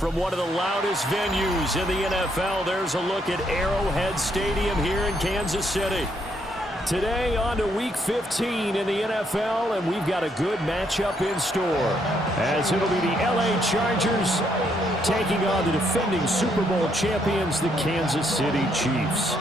From one of the loudest venues in the NFL, there's a look at Arrowhead Stadium here in Kansas City. Today on to Week 15 in the NFL, and we've got a good matchup in store, as it'll be the LA Chargers taking on the defending Super Bowl champions, the Kansas City Chiefs.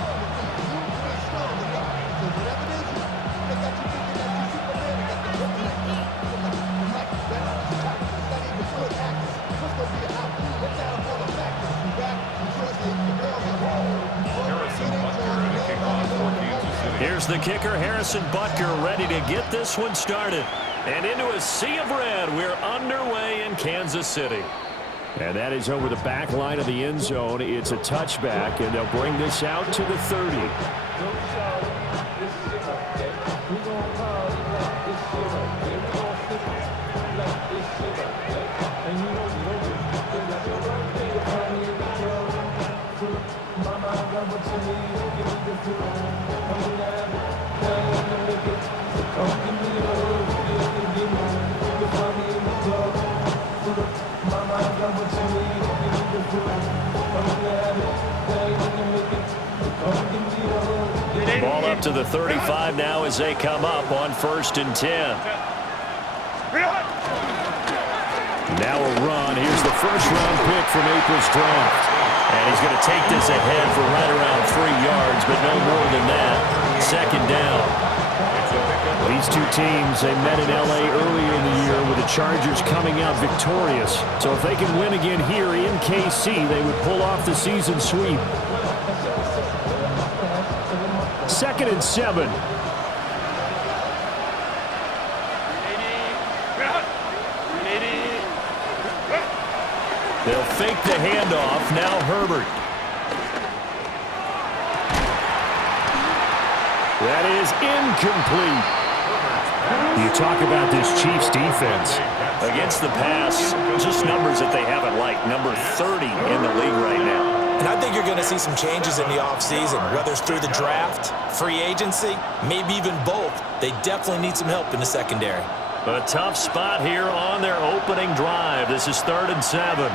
Here's the kicker, Harrison Butker, ready to get this one started. And into a sea of red, we're underway in Kansas City. And that is over the back line of the end zone. It's a touchback, and they'll bring this out to the 30. Ball up to the 35 now as they come up on 1st and 10. Now a run. Here's the first-round pick from April's draft. And he's going to take this ahead for right around 3 yards, but no more than that. 2nd down. These two teams, they met in L.A. earlier in the year with the Chargers coming out victorious. So if they can win again here in KC, they would pull off the season sweep. 2nd and 7. They'll fake the handoff. Now Herbert. That is incomplete. You talk about this Chiefs defense. Against the pass, just numbers that they haven't liked. Number 30 in the league right now. And I think you're going to see some changes in the offseason, whether it's through the draft, free agency, maybe even both. They definitely need some help in the secondary. A tough spot here on their opening drive. This is 3rd and 7.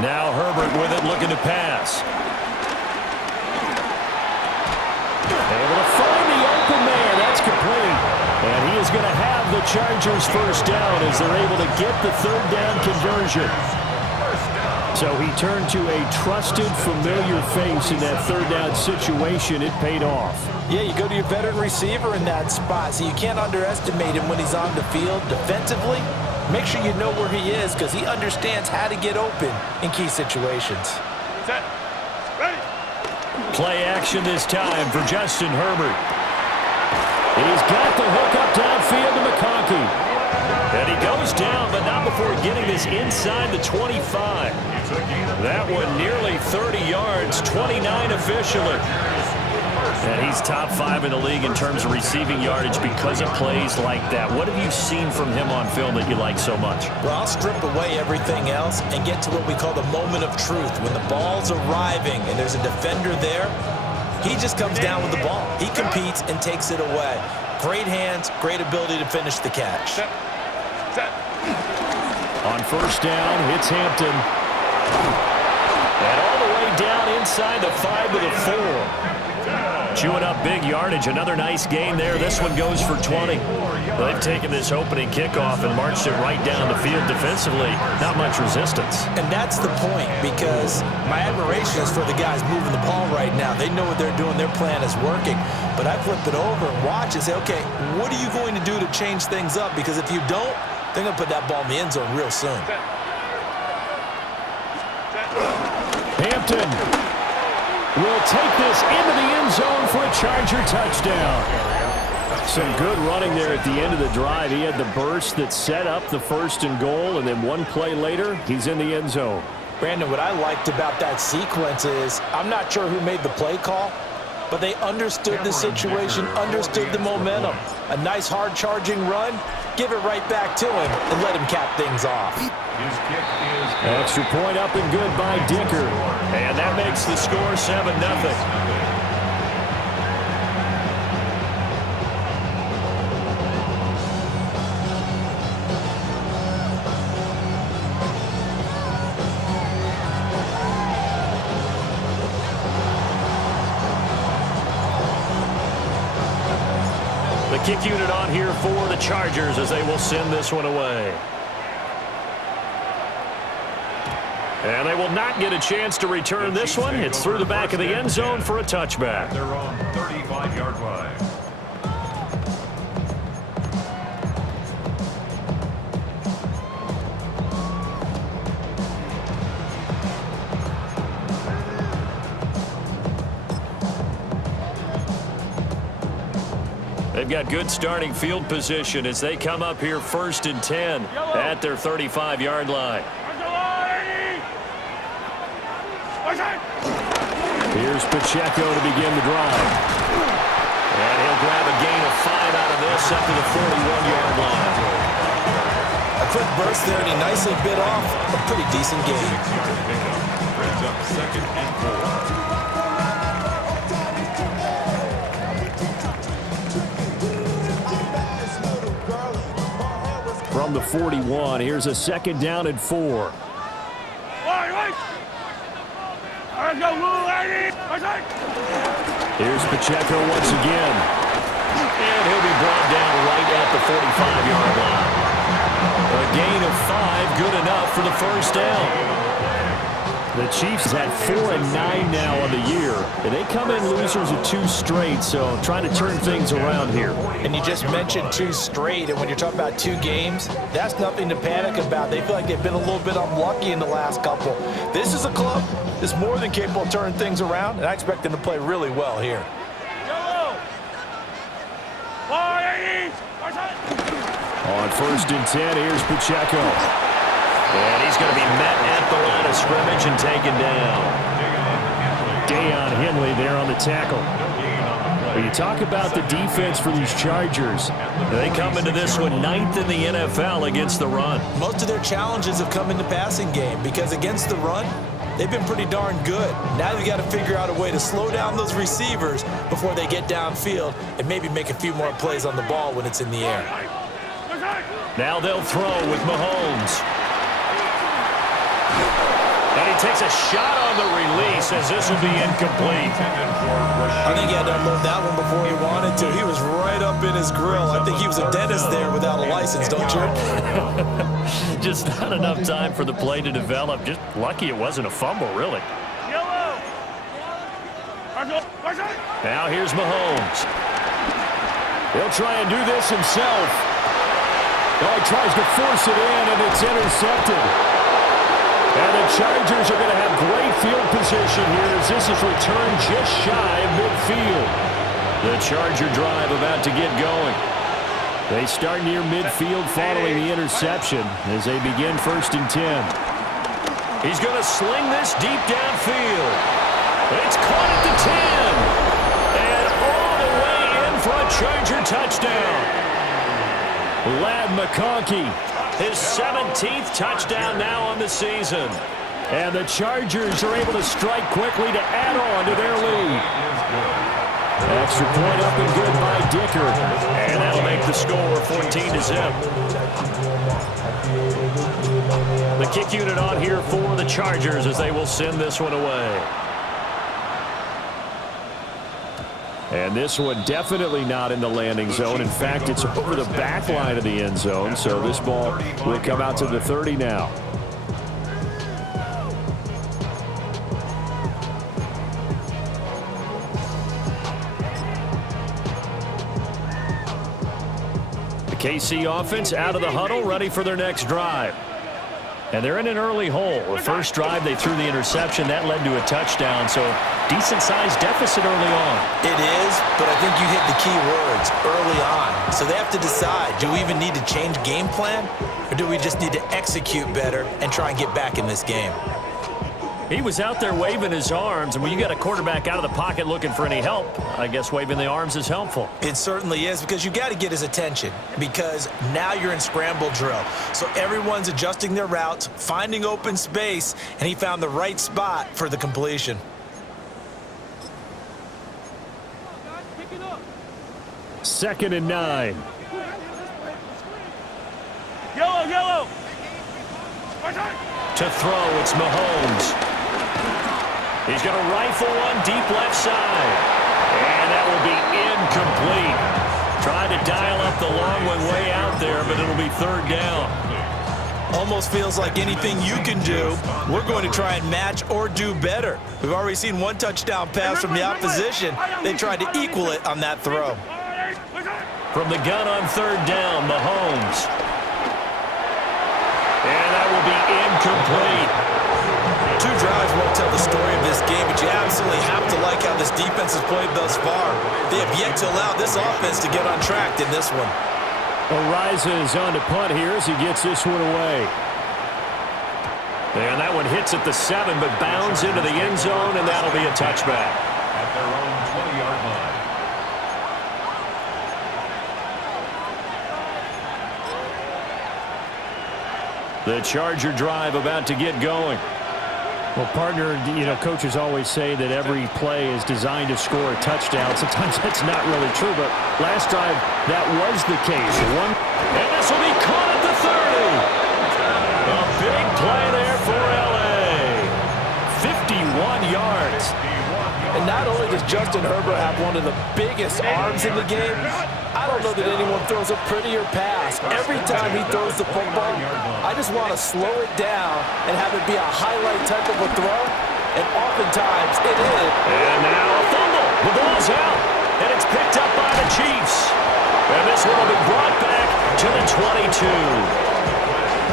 Now Herbert with it, looking to pass. Able to find the open man. That's complete. And he is going to have the Chargers first down as they're able to get the 3rd down conversion. So he turned to a trusted, familiar face in that 3rd down situation. It paid off. Yeah, you go to your veteran receiver in that spot, so you can't underestimate him when he's on the field defensively. Make sure you know where he is because he understands how to get open in key situations. Set. Ready. Play action this time for Justin Herbert. He's got the hook up downfield to McConkey. And he goes down, but not before getting this inside the 25. That one nearly 30 yards, 29 officially. And he's top 5 in the league in terms of receiving yardage because of plays like that. What have you seen from him on film that you like so much? Well, I'll strip away everything else and get to what we call the moment of truth. When the ball's arriving and there's a defender there, he just comes down with the ball. He competes and takes it away. Great hands, great ability to finish the catch. Set. On 1st down, hits Hampton. And all the way down inside the 5 to the 4. Chewing up big yardage. Another nice gain there. This one goes for 20. They've taken this opening kickoff and marched it right down the field defensively. Not much resistance. And that's the point, because my admiration is for the guys moving the ball right now. They know what they're doing. Their plan is working. But I flip it over and watch and say, okay, what are you going to do to change things up? Because if you don't, they're going to put that ball in the end zone real soon. Hampton will take this into the end zone for a Charger touchdown. Some good running there at the end of the drive. He had the burst that set up the 1st and goal, and then one play later, he's in the end zone. Brandon, what I liked about that sequence is I'm not sure who made the play call, but they understood the situation, understood the momentum. A nice hard-charging run, give it right back to him, and let him cap things off. Extra point up and good by Dicker. And that makes the score 7-0. The kick unit on here for the Chargers as they will send this one away. And they will not get a chance to return this one. It's through the back of the end zone for a touchback. They're on 35-yard line. They've got good starting field position as they come up here 1st and 10 at their 35-yard line. Here's Pacheco to begin the drive. And he'll grab a gain of 5 out of this up to the 41-yard line. A quick burst there, and he nicely bit off a pretty decent game. Brings up 2nd and 4. From the 41, here's a 2nd down and 4. Here's Pacheco once again. And he'll be brought down right at the 45-yard line. A gain of 5, good enough for the 1st down. The Chiefs had 4-9 now on the year, and they come in losers of 2 straight, so trying to turn things around here. And you just mentioned 2 straight, and when you're talking about 2 games, that's nothing to panic about. They feel like they've been a little bit unlucky in the last couple. This is a club that's more than capable of turning things around, and I expect them to play really well here. On 1st and 10, here's Pacheco. And he's going to be met at the line of scrimmage and taken down. Deion Henley there on the tackle. When you talk about the defense for these Chargers, they come into this one 9th in the NFL against the run. Most of their challenges have come in the passing game because against the run, they've been pretty darn good. Now they've got to figure out a way to slow down those receivers before they get downfield and maybe make a few more plays on the ball when it's in the air. Now they'll throw with Mahomes. And he takes a shot on the release as this will be incomplete. I think he had to unload that one before he wanted to. He was right up in his grill. I think he was a dentist there without a license, don't you? Just not enough time for the play to develop. Just lucky it wasn't a fumble, really. Now here's Mahomes. He'll try and do this himself. Oh, he tries to force it in, and it's intercepted. And the Chargers are going to have great field position here as this is returned just shy of midfield. The Charger drive about to get going. They start near midfield following the interception as they begin 1st and 10. He's going to sling this deep downfield. It's caught at the 10. And all the way in for a Charger touchdown. Ladd McConkey, his 17th touchdown now on the season. And the Chargers are able to strike quickly to add on to their lead. Extra point up and good by Dicker. And that'll make the score 14-0. The kick unit on here for the Chargers as they will send this one away. And this one definitely not in the landing zone. In fact, it's over the back line of the end zone. So this ball will come out to the 30 now. The KC offense out of the huddle, ready for their next drive. And they're in an early hole. The first drive, they threw the interception. That led to a touchdown, so decent-sized deficit early on. It is, but I think you hit the key words, early on. So they have to decide, do we even need to change game plan, or do we just need to execute better and try and get back in this game? He was out there waving his arms, and when you got a quarterback out of the pocket looking for any help, I guess waving the arms is helpful. It certainly is, because you got to get his attention, because now you're in scramble drill. So everyone's adjusting their routes, finding open space, and he found the right spot for the completion. Second and 9. Yellow. To throw, it's Mahomes. He's going to rifle one deep left side. And that will be incomplete. Trying to dial up the long one way out there, but it'll be 3rd down. Almost feels like anything you can do, we're going to try and match or do better. We've already seen one touchdown pass from the opposition. They tried to equal it on that throw. From the gun on 3rd down, Mahomes. And that will be incomplete. 2 drives won't tell the story of this game, but you absolutely have to like how this defense has played thus far. They have yet to allow this offense to get on track in this one. Ariza is on to punt here as he gets this one away. And that one hits at the 7, but bounds into the end zone, and that'll be a touchback. At their own 20-yard line. The Charger drive about to get going. Well, partner, coaches always say that every play is designed to score a touchdown. Sometimes that's not really true, but last drive, that was the case. And this will be caught at the 30. A big play there for L.A. 51 yards. And not only does Justin Herbert have one of the biggest arms in the game, I don't know that anyone throws a prettier pass. Every time he throws the football, I just want to slow it down and have it be a highlight type of a throw, and oftentimes it is. And now a fumble. The ball's out, and it's picked up by the Chiefs. And this one will be brought back to the 22.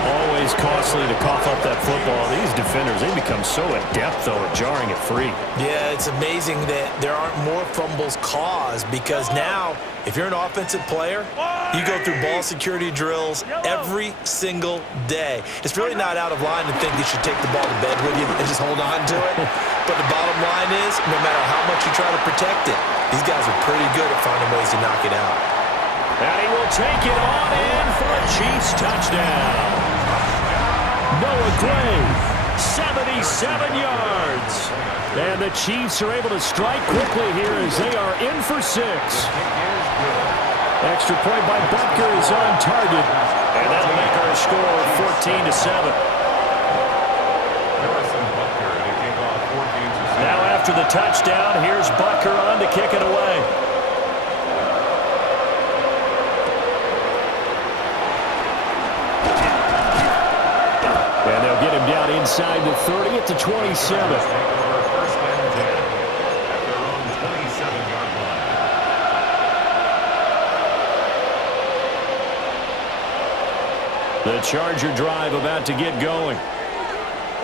Always costly to cough up that football. These defenders, they become so adept, though, at jarring it free. Yeah, it's amazing that there aren't more fumbles caused, because now, if you're an offensive player, you go through ball security drills every single day. It's really not out of line to think you should take the ball to bed with you and just hold on to it. But the bottom line is, no matter how much you try to protect it, these guys are pretty good at finding ways to knock it out. And he will take it on in for a Chiefs touchdown. Noah Gray, 77 yards. And the Chiefs are able to strike quickly here as they are in for 6. Extra point by Butker is on target. And that'll make our score 14-7. Now after the touchdown, here's Butker on to kick it away. And they'll get him down inside the 30 at the 27. The Charger drive about to get going.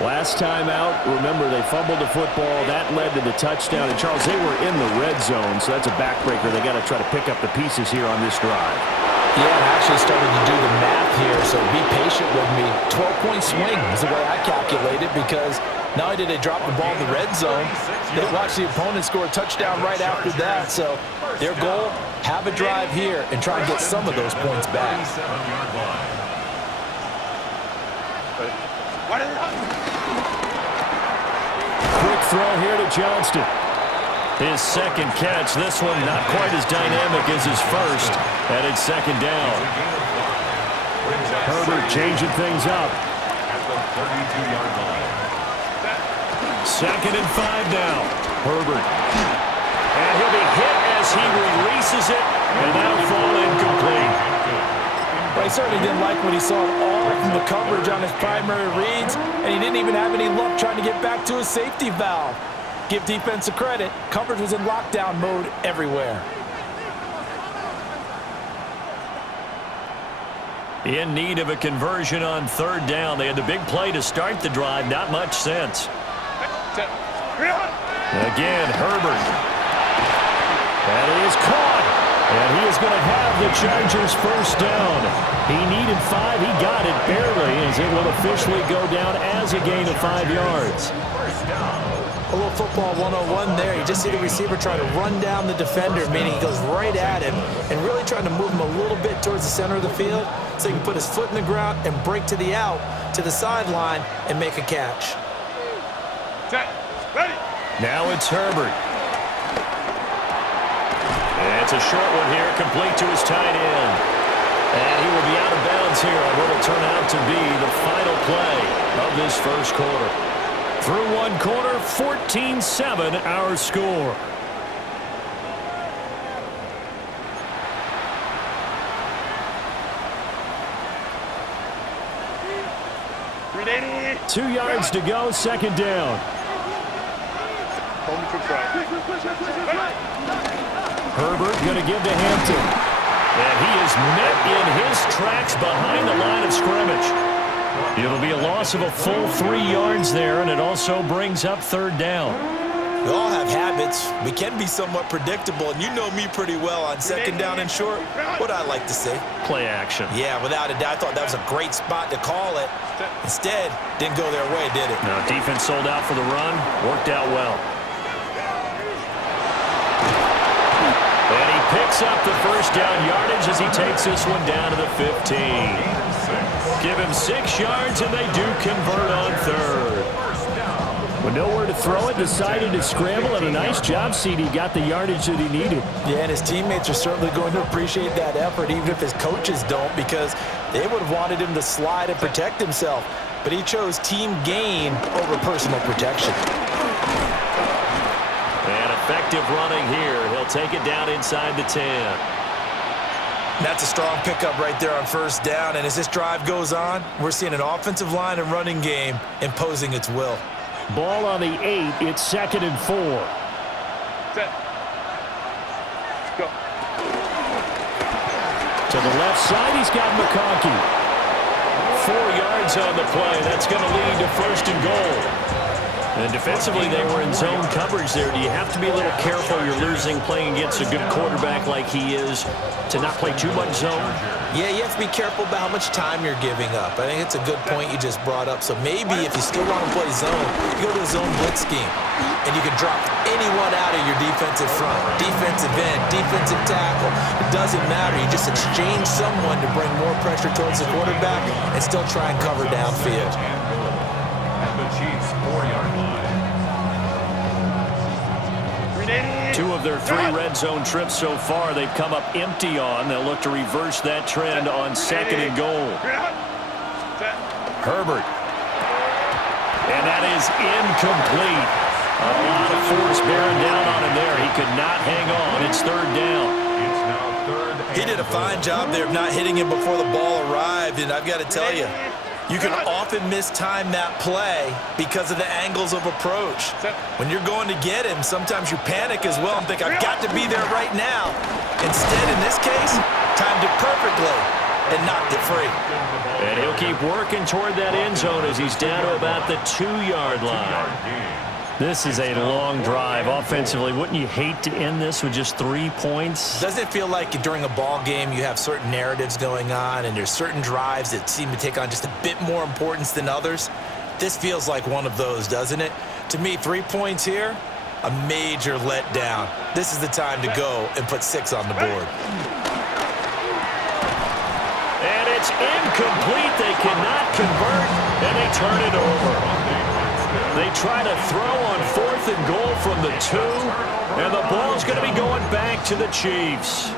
Last time out, remember, they fumbled the football. That led to the touchdown. And, Charles, they were in the red zone, so that's a backbreaker. They got to try to pick up the pieces here on this drive. Yeah, I actually started to do the math here, so be patient with me. 12-point swing is the way I calculated, because not only did they drop the ball in the red zone, they watched the opponent score a touchdown right after that. So their goal, have a drive here and try and get some of those points back. Quick throw here to Johnston. His second catch. This one not quite as dynamic as his first. And it's second down. Herbert changing things up. Second and 5 now. Herbert. And he'll be hit as he releases it. And that'll fall incomplete. But he certainly didn't like what he saw at all from the coverage on his primary reads, and he didn't even have any luck trying to get back to his safety valve. Give defense a credit. Coverage was in lockdown mode everywhere. In need of a conversion on third down. They had the big play to start the drive. Not much sense. Again, Herbert. And he is caught. And he is going to have the Chargers first down. He needed 5. He got it barely, as it will officially go down as a gain of 5 yards. A little football 101 there. You just see the receiver try to run down the defender, meaning he goes right at him and really trying to move him a little bit towards the center of the field so he can put his foot in the ground and break to the out, to the sideline, and make a catch. Set. Ready. Now it's Herbert. And it's a short one here, complete to his tight end. And he will be out of bounds here on what will turn out to be the final play of this first quarter. Through one quarter, 14-7 our score. Ready. 2 yards to go, second down. Herbert going to give to Hampton. And he is met in his tracks behind the line of scrimmage. It'll be a loss of a full 3 yards there, and it also brings up third down. We all have habits. We can be somewhat predictable, and you know me pretty well on second down and short. What I like to say. Play action. Yeah, without a doubt, I thought that was a great spot to call it. Instead, didn't go their way, did it? No, defense sold out for the run. Worked out well. And he picks up the first down yardage as he takes this one down to the 15. Give him 6 yards, and they do convert on third. With nowhere to throw it, decided to scramble, and a nice job, CD. Got the yardage that he needed. Yeah, and his teammates are certainly going to appreciate that effort, even if his coaches don't, because they would have wanted him to slide and protect himself. But he chose team gain over personal protection. And effective running here. He'll take it down inside the 10. That's a strong pickup right there on first down, and as this drive goes on, we're seeing an offensive line and running game imposing its will. Ball on the 8. It's 2nd and 4. Set. Go. To the left side, he's got McConkey. 4 yards on the play. That's going to lead to first and goal. And defensively, they were in zone coverage there. Do you have to be a little careful? You're losing playing against a good quarterback like he is to not play too much zone? Yeah, you have to be careful about how much time you're giving up. I think it's a good point you just brought up. So maybe if you still want to play zone, you go to a zone blitz scheme. And you can drop anyone out of your defensive front. Defensive end, defensive tackle. It doesn't matter. You just exchange someone to bring more pressure towards the quarterback and still try and cover downfield. At the Chiefs' 4-yard line. 2 of their 3 red zone trips so far, they've come up empty on. They'll look to reverse that trend on 2nd and goal. Herbert. And that is incomplete. A lot of force bearing down on him there. He could not hang on. It's 3rd down. It's now 3rd and He did a fine job there of not hitting him before the ball arrived, and I've got to tell you, you can often mistime that play because of the angles of approach. When you're going to get him, sometimes you panic as well and think, I've got to be there right now. Instead, in this case, timed it perfectly and knocked it free. And he'll keep working toward that end zone as he's down to about the 2-yard line. This is a long drive offensively. Wouldn't you hate to end this with just 3 points? Doesn't it feel like during a ball game you have certain narratives going on and there's certain drives that seem to take on just a bit more importance than others? This feels like one of those, doesn't it? To me, 3 points here, a major letdown. This is the time to go and put 6 on the board. And it's incomplete. They cannot convert, and they turn it over. They try to throw on 4th and goal from the 2, and the ball's going to be going back to the Chiefs.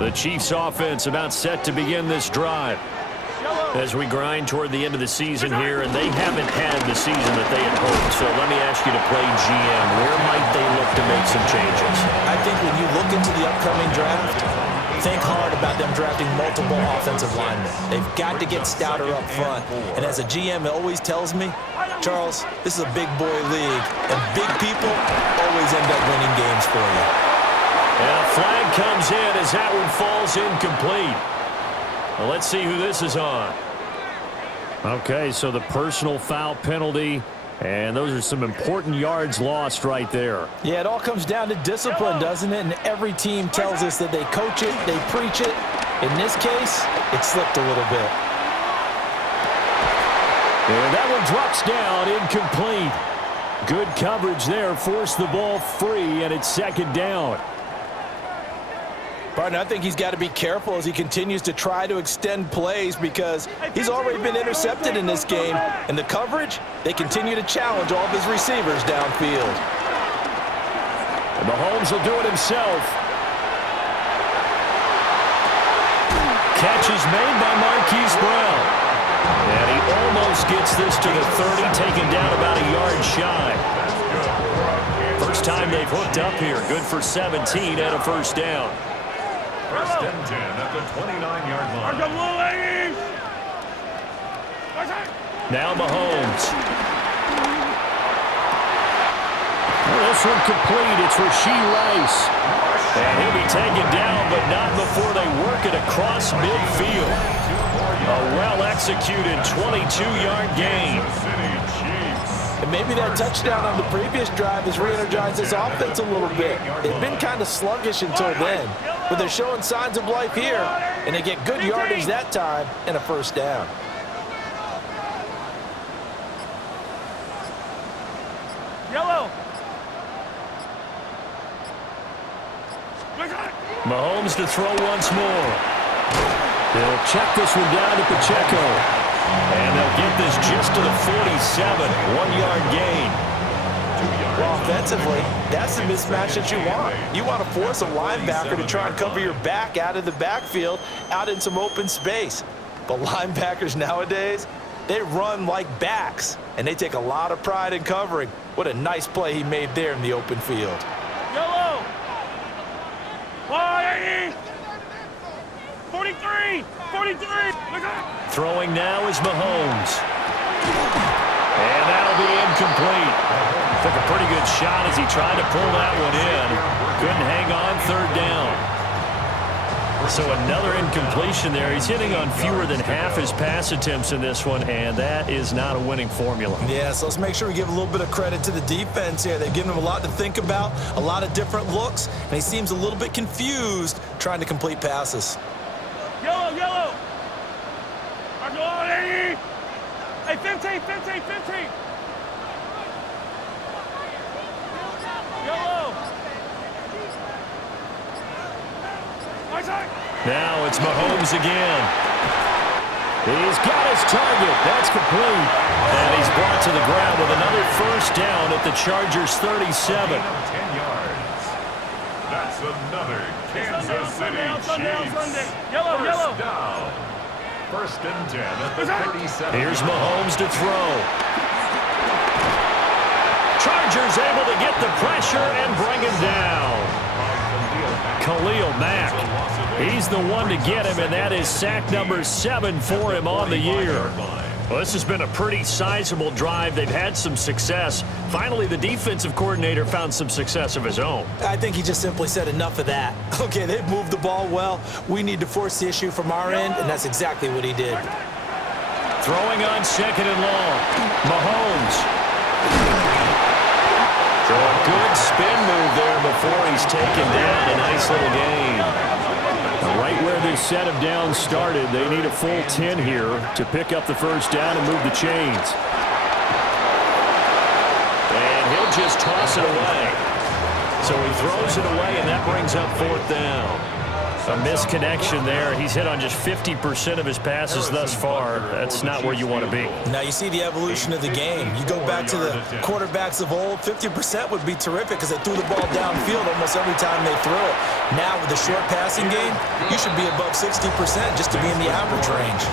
The Chiefs offense about set to begin this drive as we grind toward the end of the season here, and they haven't had the season that they had hoped. So let me ask you to play GM. Where might they look to make some changes? I think when you look into the upcoming draft, think hard about them drafting multiple offensive linemen. They've got to get stouter up front. And as a GM, it always tells me, Charles, this is a big boy league, and big people always end up winning games for you. And a flag comes in as that one falls incomplete. Well, let's see who this is on. Okay, so the personal foul penalty, and those are some important yards lost right there. Yeah, it all comes down to discipline, doesn't it? And every team tells us that they coach it, they preach it. In this case, it slipped a little bit. And that one drops down, incomplete. Good coverage there, forced the ball free, and it's 2nd down. Partner, I think he's got to be careful as he continues to try to extend plays because he's already been intercepted in this game. And the coverage, they continue to challenge all of his receivers downfield. And Mahomes will do it himself. Catch is made by Marquise Brown. And he almost gets this to the 30, taken down about a yard shy. First time they've hooked up here. Good for 17 and a first down. 1st and 10 at the 29-yard line. Now Mahomes. Well, this one complete. It's Rashee Rice. And he'll be taken down, but not before they work it across midfield. A well-executed 22-yard gain. And maybe that touchdown on the previous drive has re-energized this offense a little bit. They've been kind of sluggish until then, but they're showing signs of life here, and they get good yardage that time and a first down. Yellow. Mahomes to throw once more. They'll check this one down to Pacheco. And they'll get this just to the 47. 1-yard gain. Well, offensively, that's the mismatch that you want. You want to force a linebacker to try and cover your back out of the backfield, out in some open space. But linebackers nowadays, they run like backs, and they take a lot of pride in covering. What a nice play he made there in the open field. Yellow. 43. 43. Throwing now is Mahomes. And that'll be incomplete. Took a pretty good shot as he tried to pull that one in. Couldn't hang on, third down. So another incompletion there. He's hitting on fewer than half his pass attempts in this one, and that is not a winning formula. Yeah, so let's make sure we give a little bit of credit to the defense here. They've given him a lot to think about, a lot of different looks, and he seems a little bit confused trying to complete passes. Yellow. I'm going 80. Hey, 15. Yellow. Now it's Mahomes again. He's got his target. That's complete. And he's brought to the ground with another first down at the Chargers' 37. 10 yards. That's another Kansas City Chiefs. Yellow. First down. First and 10 at the 37. Here's Mahomes to throw. Chargers able to get the pressure and bring him down. Khalil Mack. He's the one to get him, and that is sack number 7 for him on the year. Well, this has been a pretty sizable drive. They've had some success. Finally, the defensive coordinator found some success of his own. I think he just simply said enough of that. Okay, they've moved the ball well. We need to force the issue from our end, and that's exactly what he did. Throwing on second and long. Mahomes. So a good spin move there before he's taken down. A nice little gain. Right where this set of downs started, they need a full 10 here to pick up the first down and move the chains. And he'll just toss it away. So he throws it away, and that brings up fourth down. A misconnection there. He's hit on just 50% of his passes thus far. That's not where you want to be. Now you see the evolution of the game. You go back to the quarterbacks of old, 50% would be terrific because they threw the ball downfield almost every time they threw it. Now with the short passing game, you should be above 60% just to be in the average range.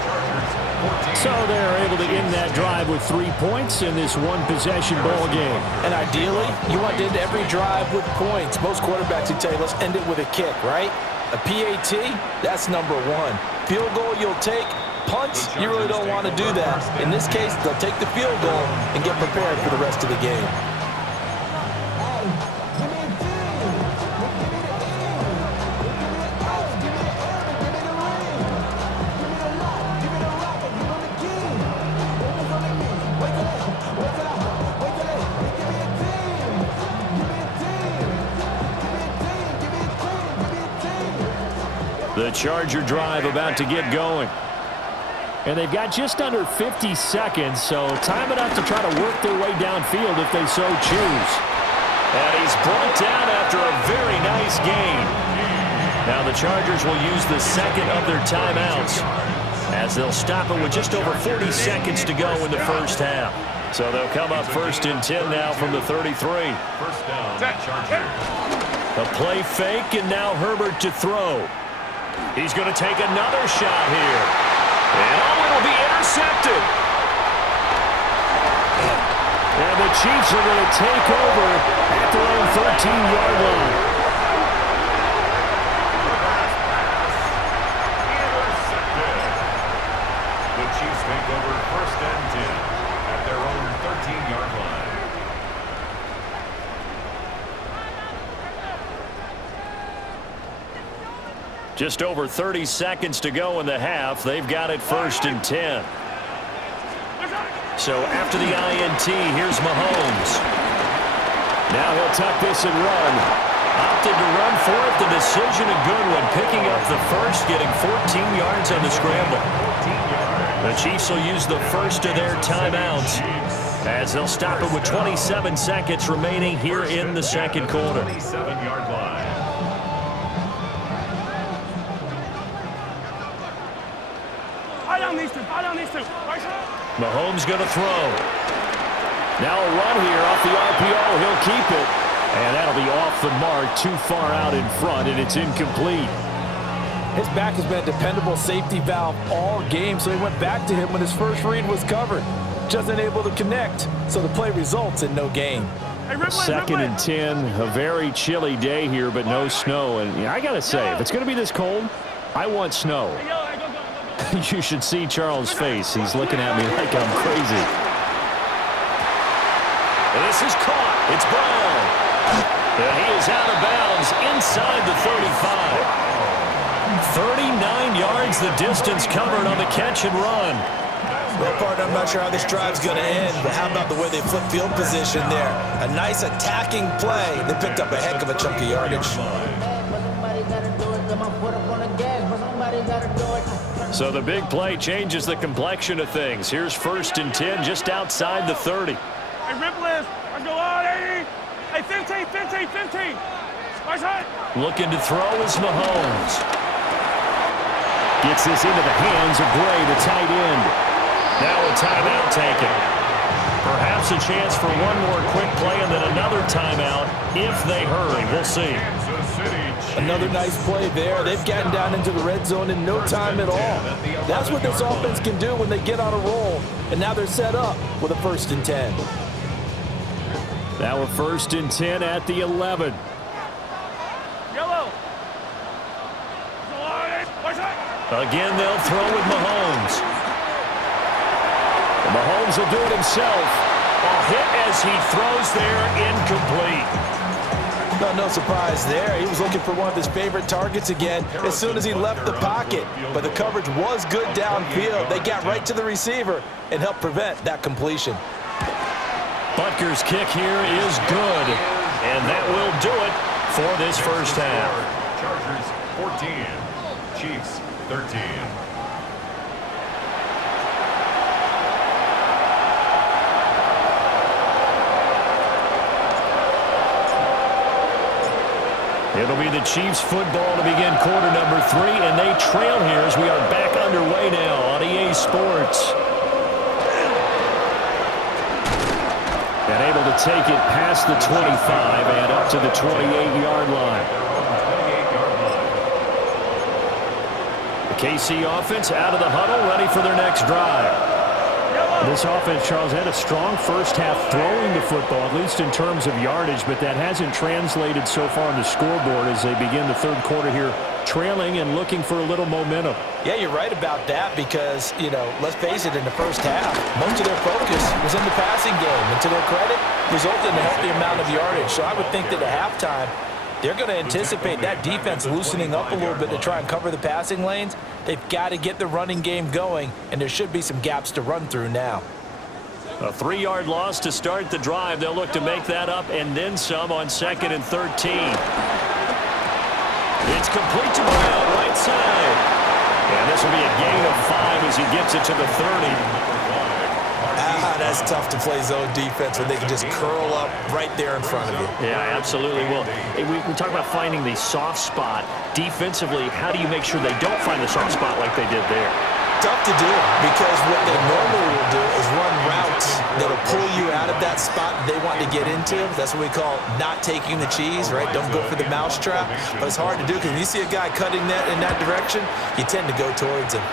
So they're able to end that drive with 3 points in this one-possession ball game. And ideally, you want to end every drive with points. Most quarterbacks would tell you, let's end it with a kick, right? A PAT, that's number 1. Field goal you'll take. Punts, you really don't want to do that. In this case, they'll take the field goal and get prepared for the rest of the game. The Charger drive about to get going. And they've got just under 50 seconds, so time enough to try to work their way downfield if they so choose. And he's brought down after a very nice gain. Now the Chargers will use the second of their timeouts as they'll stop it with just over 40 seconds to go in the first half. So they'll come up first and 10 now from the 33. First down, Chargers. A play fake, and now Herbert to throw. He's going to take another shot here. And it'll be intercepted. And the Chiefs are going to take over at their own 13-yard line. Intercepted. The Chiefs take over first and 10 at their own 13-yard line. Just over 30 seconds to go in the half. They've got it 1st and 10. So after the INT, here's Mahomes. Now he'll tuck this and run. Opted to run for it. The decision a good one. Picking up the first, getting 14 yards on the scramble. The Chiefs will use the first of their timeouts as they'll stop it with 27 seconds remaining here in the second quarter. 27-yard line. Mahomes going to throw. Now a run here off the RPO. He'll keep it. And that'll be off the mark, too far out in front, and it's incomplete. His back has been a dependable safety valve all game, so he went back to him when his first read was covered. Just unable to connect, so the play results in no gain. Second and 10, a very chilly day here, but no snow. And I got to say, if it's going to be this cold, I want snow. You should see Charles' face. He's looking at me like I'm crazy. This is caught. It's Brown. And he is out of bounds inside the 35. 39 yards the distance covered on the catch and run. Well, partner, I'm not sure how this drive's going to end, but how about the way they flip field position there? A nice attacking play. They picked up a heck of a chunk of yardage. So the big play changes the complexion of things. Here's 1st and 10 just outside the 30. Hey, Ripley, I go on, 80. Hey, 15, 15, 15. Nice hit. Looking to throw is Mahomes. Gets this into the hands of Bray, the tight end. Now a timeout taken. Perhaps a chance for one more quick play and then another timeout if they hurry. We'll see. Another nice play there. They've gotten down into the red zone in no time at all. That's what this offense can do when they get on a roll. And now they're set up with a 1st and 10. Now a 1st and 10 at the 11. Yellow. Again, they'll throw with Mahomes. And Mahomes will do it himself. A hit as he throws there, incomplete. No surprise there. He was looking for one of his favorite targets again as soon as he left the pocket. But the coverage was good downfield. They got right to the receiver and helped prevent that completion. Butker's kick here is good. And that will do it for this first half. Chargers 14, Chiefs 13. It'll be the Chiefs football to begin quarter number 3, and they trail here as we are back underway now on EA Sports. And able to take it past the 25 and up to the 28-yard line. The KC offense out of the huddle, ready for their next drive. This offense, Charles, had a strong first half throwing the football, at least in terms of yardage, but that hasn't translated so far on the scoreboard as they begin the third quarter here, trailing and looking for a little momentum. Yeah, you're right about that because, let's face it, in the first half, most of their focus was in the passing game. And to their credit, resulted in a healthy amount of yardage. So I would think that at halftime, they're going to anticipate that defense loosening up a little bit to try and cover the passing lanes. They've got to get the running game going, and there should be some gaps to run through now. A 3-yard loss to start the drive. They'll look to make that up and then some on 2nd and 13. It's complete to Brown, right side. And this will be a gain of 5 as he gets it to the 30. That's tough to play zone defense when they can just curl up right there in front of you. Yeah, absolutely. Well, we talk about finding the soft spot. Defensively, how do you make sure they don't find the soft spot like they did there? Tough to do because what they normally will do is run routes that'll pull you out of that spot they want to get into. That's what we call not taking the cheese, right? Don't go for the mousetrap. But it's hard to do because when you see a guy cutting that in that direction, you tend to go towards him.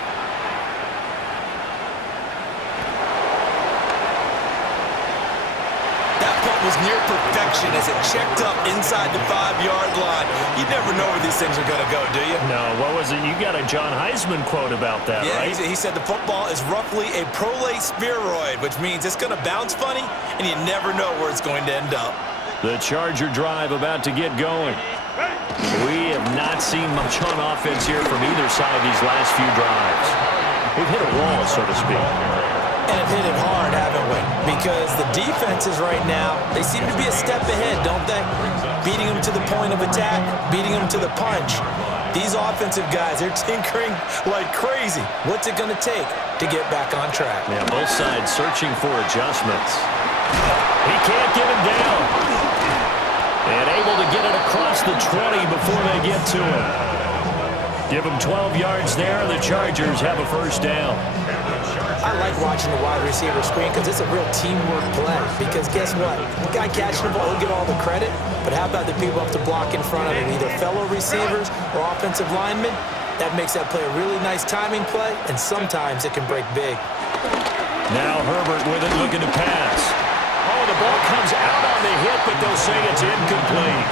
Was near perfection as it checked up inside the 5-yard line. You never know where these things are going to go, do you? No, what was it? You got a John Heisman quote about that, right? Yeah, he said the football is roughly a prolate spheroid, which means it's going to bounce funny, and you never know where it's going to end up. The Charger drive about to get going. We have not seen much on offense here from either side these last few drives. We've hit a wall, so to speak. And have hit it hard, haven't we? Because the defenses right now, they seem to be a step ahead, don't they? Beating them to the point of attack, beating them to the punch. These offensive guys, they're tinkering like crazy. What's it going to take to get back on track? Yeah, both sides searching for adjustments. He can't get him down. And able to get it across the 20 before they get to him. Give him 12 yards there. The Chargers have a first down. I like watching the wide receiver screen because it's a real teamwork play. Because guess what? The guy catching the ball will get all the credit, but how about the people up to block in front of him, either fellow receivers or offensive linemen? That makes that play a really nice timing play, and sometimes it can break big. Now Herbert with it, looking to pass. Oh, the ball comes out on the hit, but they'll say it's incomplete.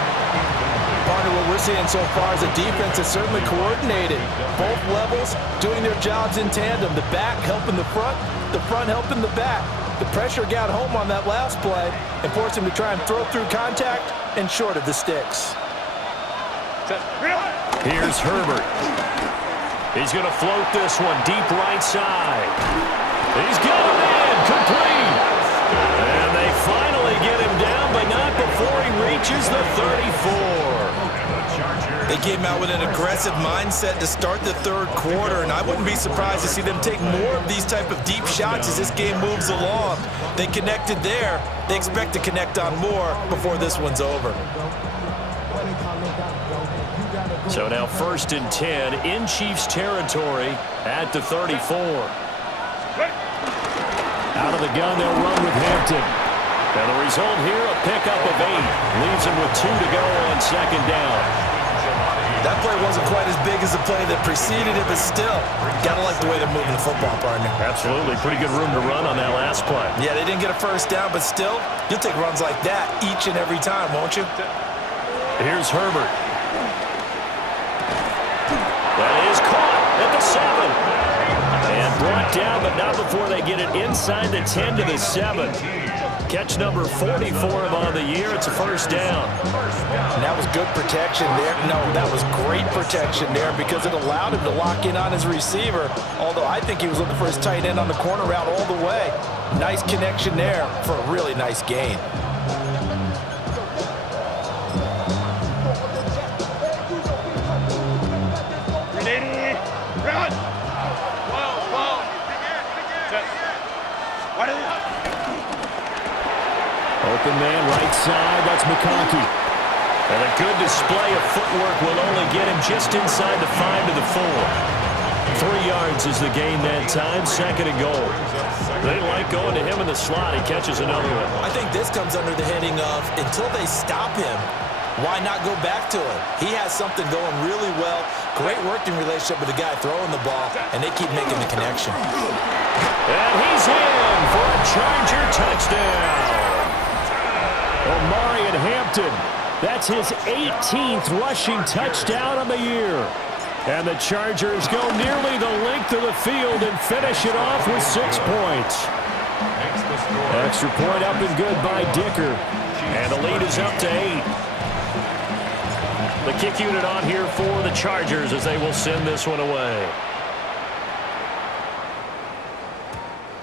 Partner, what we're seeing so far is the defense is certainly coordinated. Both levels doing their jobs in tandem. The back helping the front helping the back. The pressure got home on that last play and forced him to try and throw through contact and short of the sticks. Here's Herbert. He's going to float this one deep right side. He's got him in, complete. And they finally get him down, but not before he reaches the 34. They came out with an aggressive mindset to start the third quarter, and I wouldn't be surprised to see them take more of these type of deep shots as this game moves along. They connected there. They expect to connect on more before this one's over. So now 1st and 10 in Chiefs territory at the 34. Out of the gun, they'll run with Hampton. And the result here, a pickup of 8. Leaves him with 2 to go on 2nd down. That play wasn't quite as big as the play that preceded it, but still, gotta like the way they're moving the football, partner. Absolutely. Pretty good room to run on that last play. Yeah, they didn't get a first down, but still, you'll take runs like that each and every time, won't you? Here's Herbert. That is caught at the 7. And brought down, but not before they get it inside the 10 to the 7. Catch number 40 for him on the year. It's a first down. And that was good protection there. No, that was great protection there because it allowed him to lock in on his receiver, although I think he was looking for his tight end on the corner route all the way. Nice connection there for a really nice gain. Open man, right side. That's McConkey. And a good display of footwork will only get him just inside the 5 to the 4. 3 yards is the gain that time. 2nd and goal. They like going to him in the slot. He catches another one. I think this comes under the heading of until they stop him, why not go back to him? He has something going really well. Great working relationship with the guy throwing the ball, and they keep making the connection. And he's in for a Charger touchdown. Omarion Hampton, that's his 18th rushing touchdown of the year. And the Chargers go nearly the length of the field and finish it off with 6 points. Extra point up and good by Dicker. And the lead is up to 8. The kick unit on here for the Chargers as they will send this one away.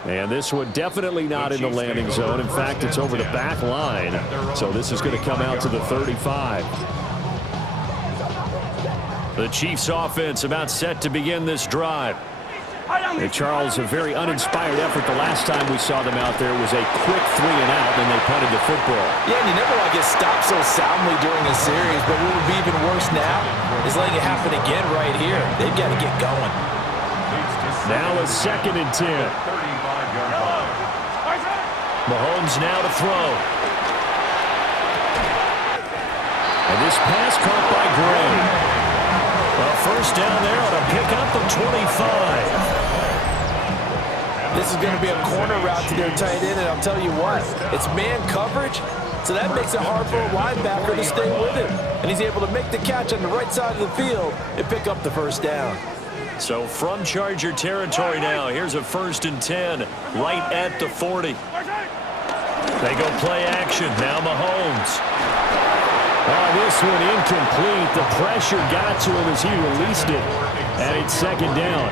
And this one definitely not in the landing zone. In fact, it's over the back line. So this is going to come out to the 35. The Chiefs offense about set to begin this drive. Hey, Charles, a very uninspired effort. The last time we saw them out there was a quick 3 and out, and they punted the football. Yeah, and you never want to get stopped so soundly during a series, but what would be even worse now is letting it happen again right here. They've got to get going. Now a 2nd and 10. Mahomes now to throw. And this pass caught by Gray. A first down there on a pickup of 25. This is going to be a corner route to their tight end, and I'll tell you what, it's man coverage, so that makes it hard for a linebacker to stay with him. And he's able to make the catch on the right side of the field and pick up the first down. So from Charger territory now, here's a 1st and 10 right at the 40. They go play action. Now Mahomes. Oh, this one incomplete. The pressure got to him as he released it, and it's second down.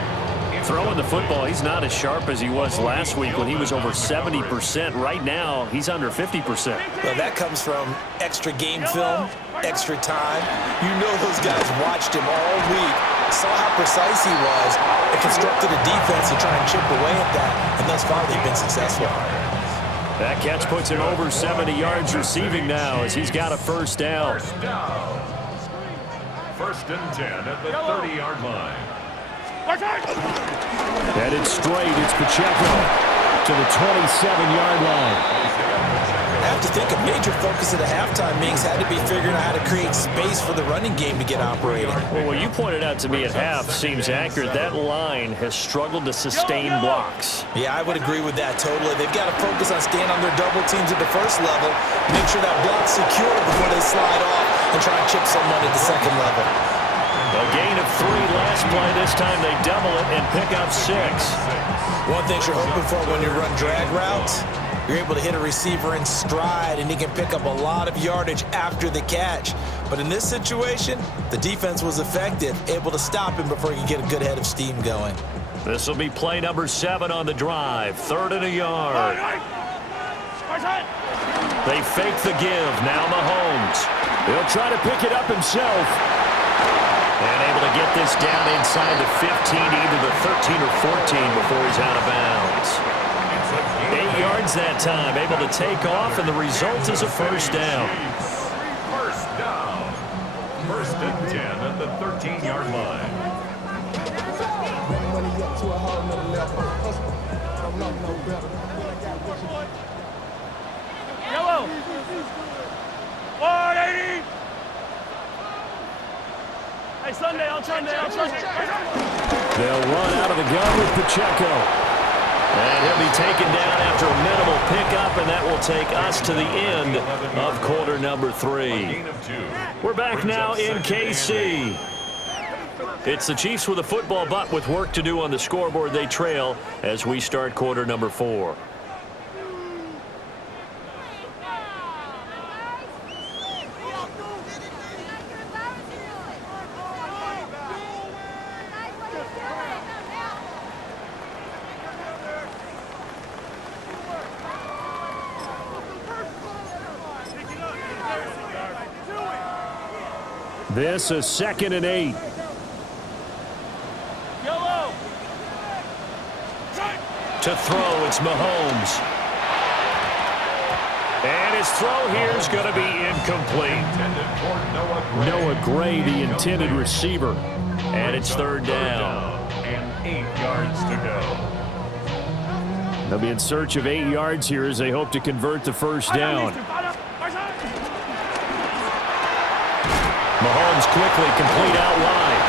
Throwing the football, he's not as sharp as he was last week when he was over 70%. Right now, he's under 50%. Well, that comes from extra game film, extra time. You know those guys watched him all week, saw how precise he was, and constructed a defense to try and chip away at that, and thus far they've been successful. That catch puts him over 70 yards receiving now as he's got a first down. First and 10 at the 30-yard line. Headed straight, it's Pacheco to the 27-yard line. I have to think a major focus at the halftime, Minks, had to be figuring out how to create space for the running game to get operating. Well, what you pointed out to me at half seems accurate. That line has struggled to sustain blocks. Yeah, I would agree with that totally. They've got to focus on staying on their double teams at the first level, make sure that block's secure before they slide off and try and chip someone at the second level. A gain of 3 last play. This time they double it and pick up 6. One thing you're hoping for when you run drag routes, you're able to hit a receiver in stride, and he can pick up a lot of yardage after the catch. But in this situation, the defense was effective, able to stop him before he could get a good head of steam going. This will be play number 7 on the drive. 3rd and a yard. They fake the give. Now Mahomes. He'll try to pick it up himself. And able to get this down inside the 15, either the 13 or 14 before he's out of bounds. 8 yards that time, able to take off, and the result is a first down. First down. First and 10 at the 13-yard line. Yellow. 180. Hey, Sunday, on Sunday. They'll run out of the gun with Pacheco. And he'll be taken down after a minimal pickup, and that will take us to the end of quarter number 3. We're back now in KC. It's the Chiefs with a football, but with work to do on the scoreboard, they trail as we start quarter number 4. This is 2nd and 8. Yellow. To throw, it's Mahomes. And his throw here is going to be incomplete. Noah Gray, the intended receiver. And it's 3rd down. And 8 yards to go. They'll be in search of 8 yards here as they hope to convert the first down. Mahomes quickly complete out wide.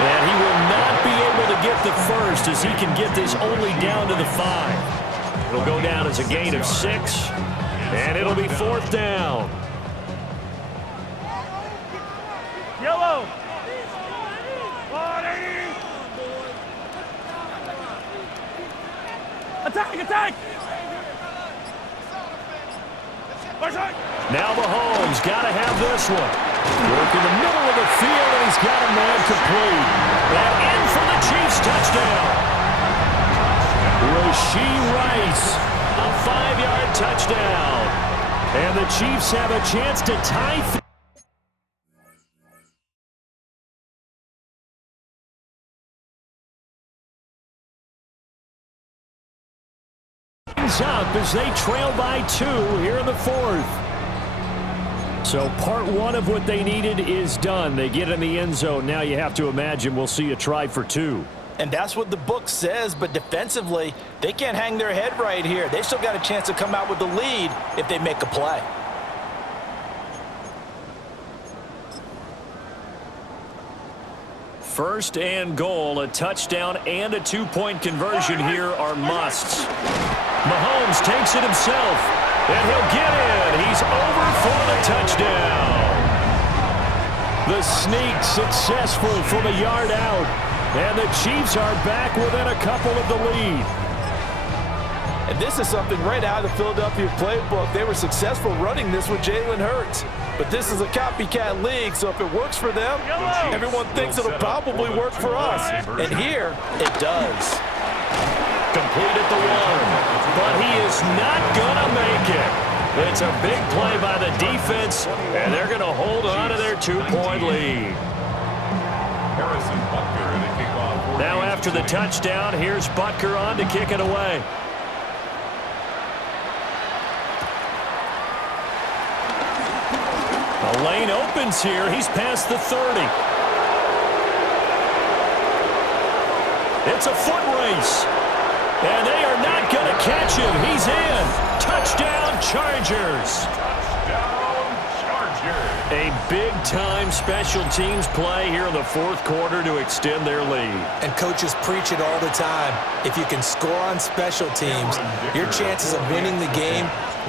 And he will not be able to get the first as he can get this only down to the 5. It'll go down as a gain of 6. And it'll be 4th down. Yellow. 180. Attack. Now Mahomes got to have this one. Work in the middle of the field, and he's got a man complete. And in for the Chiefs touchdown. Rashee Rice, a 5-yard touchdown. And the Chiefs have a chance to tie things up as they trail by 2 here in the 4th. So part 1 of what they needed is done. They get in the end zone. Now you have to imagine we'll see a try for 2. And that's what the book says, but defensively, they can't hang their head right here. They've still got a chance to come out with the lead if they make a play. First and goal, a touchdown and a 2-point conversion here are musts. Mahomes takes it himself, and he'll get in. He's over for the touchdown. The sneak successful from a yard out, and the Chiefs are back within a couple of the lead. And this is something right out of the Philadelphia playbook. They were successful running this with Jalen Hurts. But this is a copycat league, so if it works for them, everyone thinks it'll probably work for us. And here, it does. Complete at the 1, but he is not going to make it. It's a big play by the defense, and they're going to hold on to their 2-point lead. Harrison Butker to kick off. Now after the touchdown, here's Butker on to kick it away. The lane opens here. He's past the 30. It's a foot race. And they are not going to catch him. He's in. Touchdown, Chargers. A big-time special teams play here in the fourth quarter to extend their lead. And coaches preach it all the time. If you can score on special teams, your chances of winning the game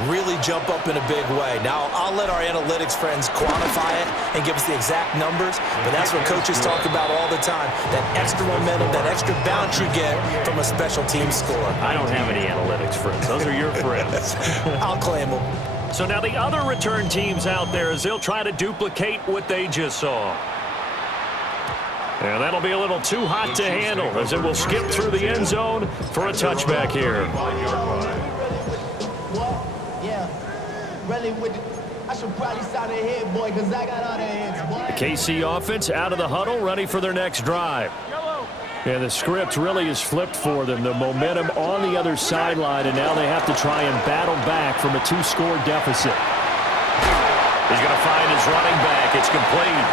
really jump up in a big way. Now, I'll let our analytics friends quantify it and give us the exact numbers, but that's what coaches talk about all the time, that extra momentum, that extra bounce you get from a special team score. I don't have any analytics friends. Those are your friends. I'll claim them. So now the other return teams out there as they'll try to duplicate what they just saw. And that'll be a little too hot to handle as it will skip through the end zone for a touchback here. I should probably sign ahead, boy, because I got all the hands, boy. The KC offense out of the huddle, ready for their next drive. And the script really is flipped for them. The momentum on the other sideline, and now they have to try and battle back from a 2-score deficit. He's going to find his running back. It's complete.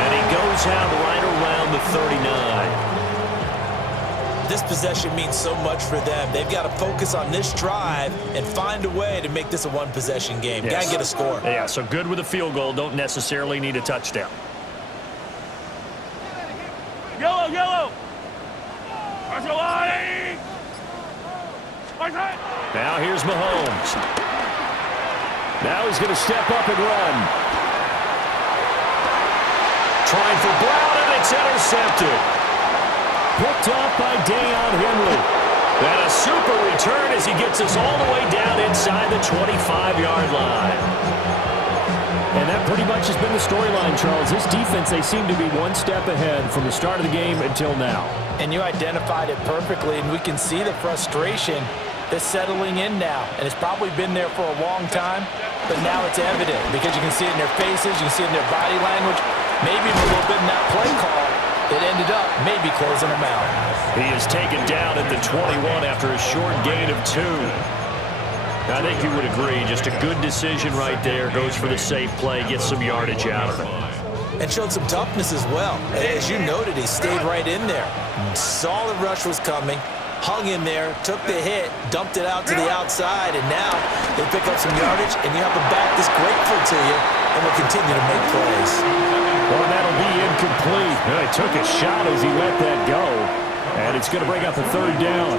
And he goes out right around the 39. This possession means so much for them. They've got to focus on this drive and find a way to make this a one-possession game. Yes. Got to get a score. Yeah, so good with a field goal. Don't necessarily need a touchdown. Yellow, yellow. Now here's Mahomes. Now he's going to step up and run. Trying for Brown, and it's intercepted. Picked off by Deion Henley. And a super return as he gets us all the way down inside the 25-yard line. And that pretty much has been the storyline, Charles. This defense, they seem to be one step ahead from the start of the game until now. And you identified it perfectly, and we can see the frustration that's settling in now. And it's probably been there for a long time, but now it's evident because you can see it in their faces, you can see it in their body language, maybe a little bit in that play call that ended up maybe closing them out. He is taken down at the 21 after a short gain of 2. I think you would agree, just a good decision right there. Goes for the safe play, gets some yardage out of it. And showed some toughness as well. As you noted, he stayed right in there. Saw the rush was coming, hung in there, took the hit, dumped it out to the outside, and now they pick up some yardage, and you have a back that's grateful to you and will continue to make plays. Well, that'll be incomplete. He took a shot as he let that go, and it's going to bring up a 3rd down.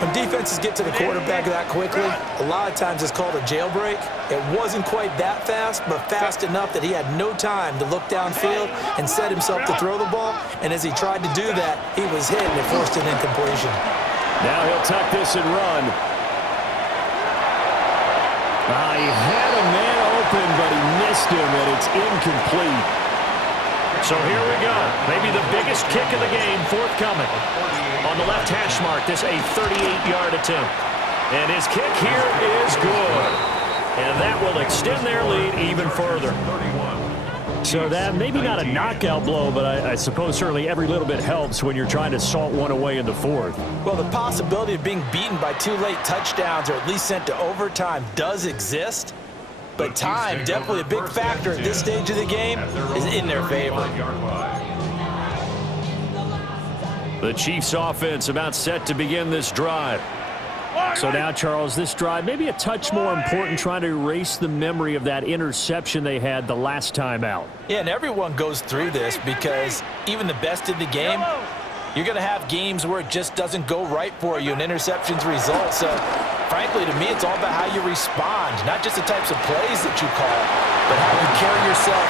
When defenses get to the quarterback that quickly, a lot of times it's called a jailbreak. It wasn't quite that fast, but fast enough that he had no time to look downfield and set himself to throw the ball. And as he tried to do that, he was hit and it forced an incompletion. Now he'll tuck this and run. He had a man open, but he missed him, and it's incomplete. So here we go. Maybe the biggest kick of the game forthcoming. On the left hash mark, this a 38-yard attempt. And his kick here is good. And that will extend their lead even further. So that, maybe not a knockout blow, but I suppose certainly every little bit helps when you're trying to salt one away in the 4th. Well, the possibility of being beaten by 2 late touchdowns or at least sent to overtime does exist. But time, definitely a big factor at this stage of the game, is in their favor. The Chiefs offense about set to begin this drive. So now, Charles, this drive maybe a touch more important, trying to erase the memory of that interception they had the last time out. Yeah, and everyone goes through this because even the best in the game, you're going to have games where it just doesn't go right for you and interceptions result. So, frankly, to me, it's all about how you respond, not just the types of plays that you call, but how you carry yourself,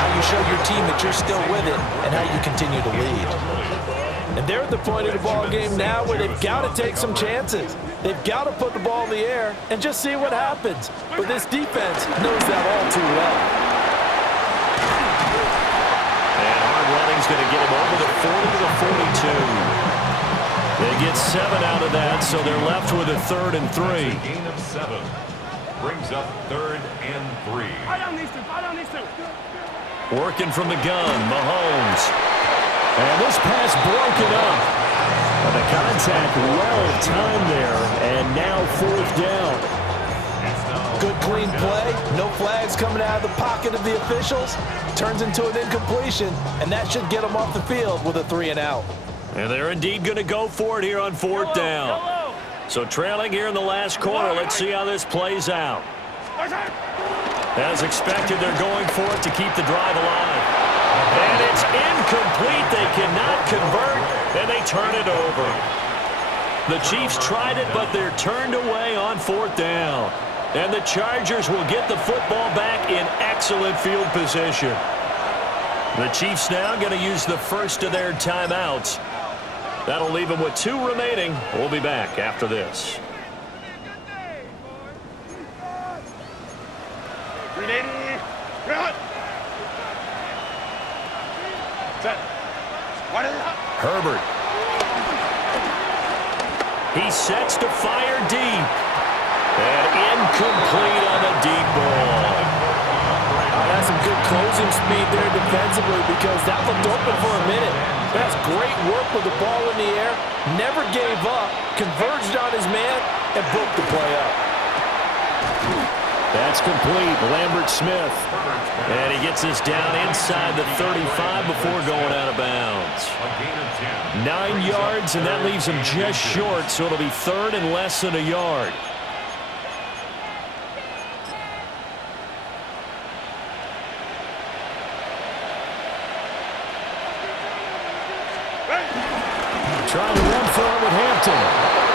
how you show your team that you're still with it, and how you continue to lead. And they're at the point of the ball game now where they've got to take some chances. They've got to put the ball in the air and just see what happens. But this defense knows that all too well. And hard running's going to get him over the 40 to the 42. They get 7 out of that, so they're left with a 3rd and 3. That's a gain of 7. Brings up 3rd and 3. Fight on these two. Fight on these two. Working from the gun, Mahomes. And this pass broken up. And the contact well timed there, and now 4th down. Good clean play. No flags coming out of the pocket of the officials. Turns into an incompletion, and that should get them off the field with a 3 and out. And they're indeed going to go for it here on 4th down. So trailing here in the last quarter. Let's see how this plays out. As expected, they're going for it to keep the drive alive. And it's incomplete. They cannot convert, and they turn it over. The Chiefs tried it, but they're turned away on 4th down. And the Chargers will get the football back in excellent field position. The Chiefs now going to use the first of their timeouts. That'll leave them with 2 remaining. We'll be back after this. Herbert. He sets to fire deep. And incomplete on the deep ball. That's some good closing speed there defensively because that looked open for a minute. That's great work with the ball in the air. Never gave up. Converged on his man and broke the play up. That's complete. Lambert Smith. And he gets this down inside the 35 before going out of bounds. 9 yards, and that leaves him just short, so it'll be 3rd and less than a yard. Trying to run for it with Hampton.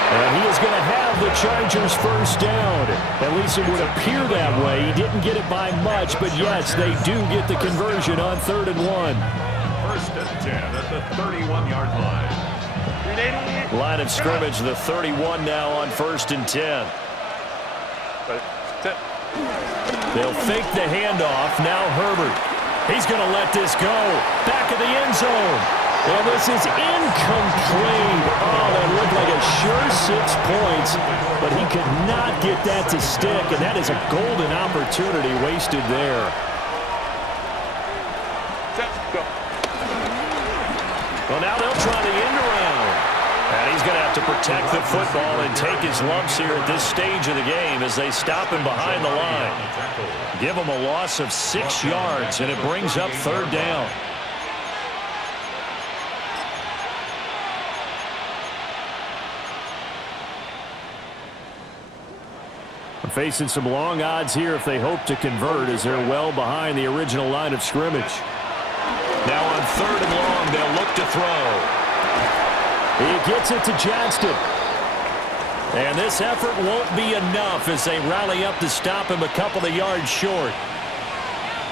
And he is going to have the Chargers first down. At least it would appear that way. He didn't get it by much, but yes, they do get the conversion on 3rd and 1. 1st and 10 at the 31-yard line. Line of scrimmage, the 31 now on 1st and 10. They'll fake the handoff. Now Herbert. He's going to let this go. Back of the end zone. And this is incomplete. Oh, that looked like a sure 6 points, but he could not get that to stick, and that is a golden opportunity wasted there. Well, now they'll try the end around. And he's going to have to protect the football and take his lumps here at this stage of the game as they stop him behind the line. Give him a loss of 6 yards, and it brings up 3rd down. Facing some long odds here if they hope to convert as they're well behind the original line of scrimmage. Now on 3rd and long, they'll look to throw. He gets it to Johnston. And this effort won't be enough as they rally up to stop him a couple of yards short.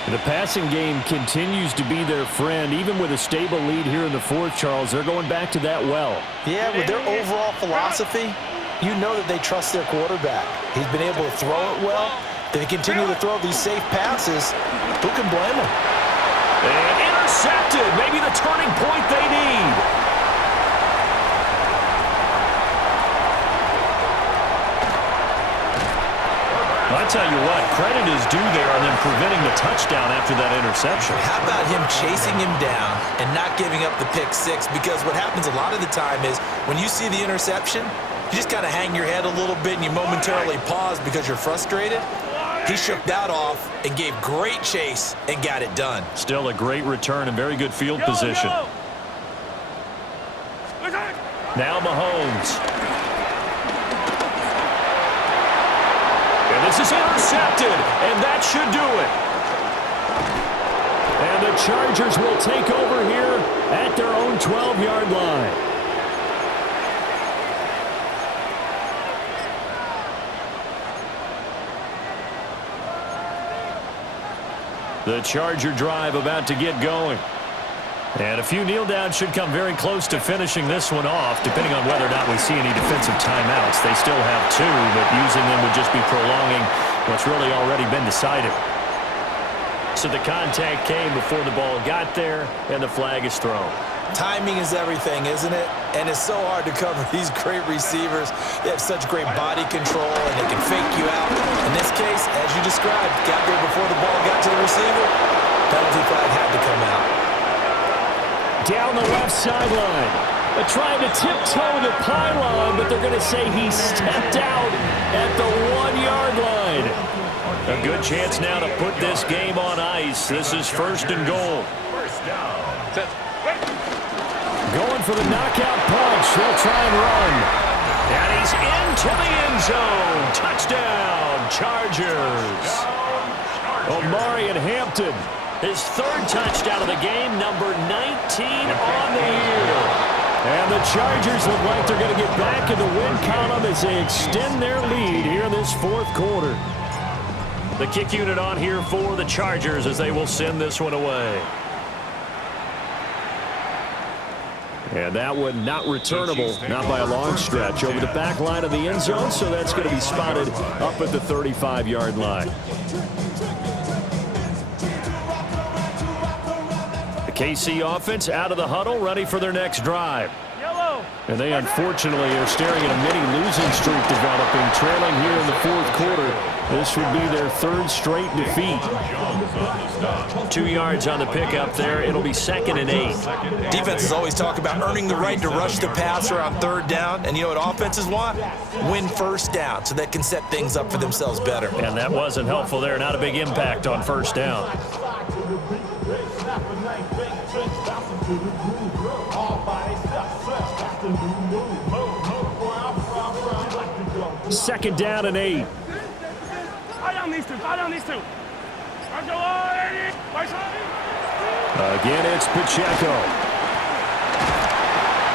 The passing game continues to be their friend. Even with a stable lead here in the 4th, Charles, they're going back to that well. Yeah, with their overall philosophy, you know that they trust their quarterback. He's been able to throw it well. They continue to throw these safe passes. Who can blame them? And intercepted. Maybe the turning point they need. I tell you what, credit is due there on them preventing the touchdown after that interception. How about him chasing him down and not giving up the pick 6? Because what happens a lot of the time is when you see the interception, you just kind of hang your head a little bit and you momentarily pause because you're frustrated. He shook that off and gave great chase and got it done. Still a great return and very good field position. Now Mahomes. And this is intercepted, and that should do it. And the Chargers will take over here at their own 12-yard line. The Charger drive about to get going. And a few kneel downs should come very close to finishing this one off, depending on whether or not we see any defensive timeouts. They still have 2, but using them would just be prolonging what's really already been decided. So the contact came before the ball got there, and the flag is thrown. Timing is everything, isn't it? And it's so hard to cover these great receivers. They have such great body control, and they can fake you out. In this case, as you described, got there before the ball got to the receiver. Penalty flag had to come out. Down the left sideline. They're trying to tiptoe the pylon, but they're going to say he stepped out at the 1-yard line. A good chance now to put this game on ice. This is 1st and goal. First down. Going for the knockout punch. They'll try and run. And he's into the end zone. Touchdown, Chargers. Omarion Hampton. His 3rd touchdown of the game, number 19 on the year. And the Chargers look like they're going to get back in the win column as they extend their lead here in this 4th quarter. The kick unit on here for the Chargers as they will send this one away. And that one not returnable, not by a long stretch, over the back line of the end zone, so that's going to be spotted up at the 35-yard line. KC offense out of the huddle, ready for their next drive. Yellow. And they unfortunately are staring at a mini losing streak developing, trailing here in the 4th quarter. This would be their 3rd straight defeat. 2 yards on the pickup there. It'll be 2nd and 8. Defenses always talk about earning the right to rush the passer on 3rd down. And you know what offenses want? Win 1st down so they can set things up for themselves better. And that wasn't helpful there. Not a big impact on 1st down. 2nd down and 8. Fire down these 2. Fire down these 2. Again, it's Pacheco.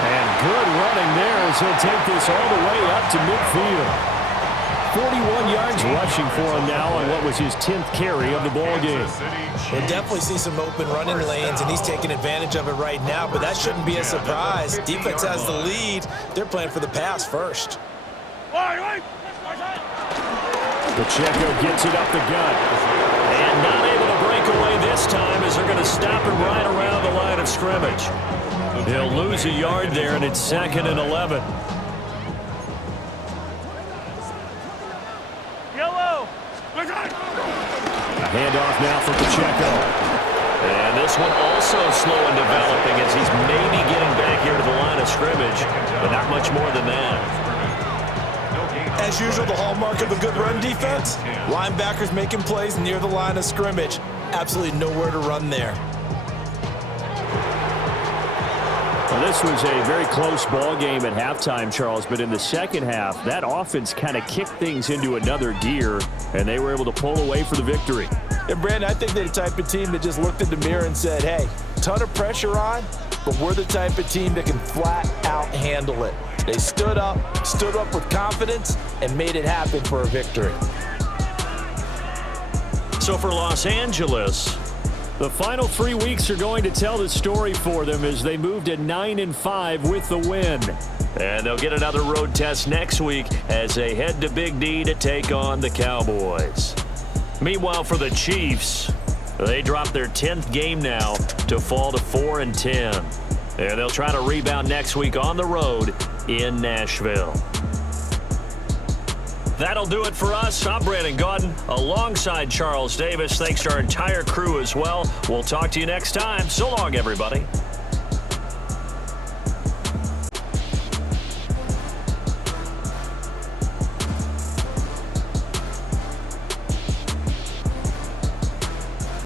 And good running there as he'll take this all the way up to midfield. 41 yards rushing for him now on what was his 10th carry of the ball game. We'll definitely see some open running lanes, and he's taking advantage of it right now, but that shouldn't be a surprise. Defense has the lead. They're playing for the pass first. Pacheco gets it up the gut. And not able to break away this time as they're going to stop him right around the line of scrimmage. He'll lose a yard there, and it's 2nd and 11. Yellow. A handoff now for Pacheco. And this one also slow in developing as he's maybe getting back here to the line of scrimmage, but not much more than that. As usual, the hallmark of a good run defense, linebackers making plays near the line of scrimmage. Absolutely nowhere to run there. Well, this was a very close ball game at halftime, Charles, but in the 2nd half, that offense kind of kicked things into another gear, and they were able to pull away for the victory. And, Brandon, I think they're the type of team that just looked in the mirror and said, hey, ton of pressure on, but we're the type of team that can flat out handle it. They stood up with confidence, and made it happen for a victory. So for Los Angeles, the final 3 weeks are going to tell the story for them as they move to 9-5 with the win. and they'll get another road test next week as they head to Big D to take on the Cowboys. Meanwhile, for the Chiefs, they dropped their 10th game now to fall to 4-10. And they'll try to rebound next week on the road in Nashville. That'll do it for us. I'm Brandon Gaudin alongside Charles Davis. Thanks to our entire crew as well. We'll talk to you next time. So long, everybody.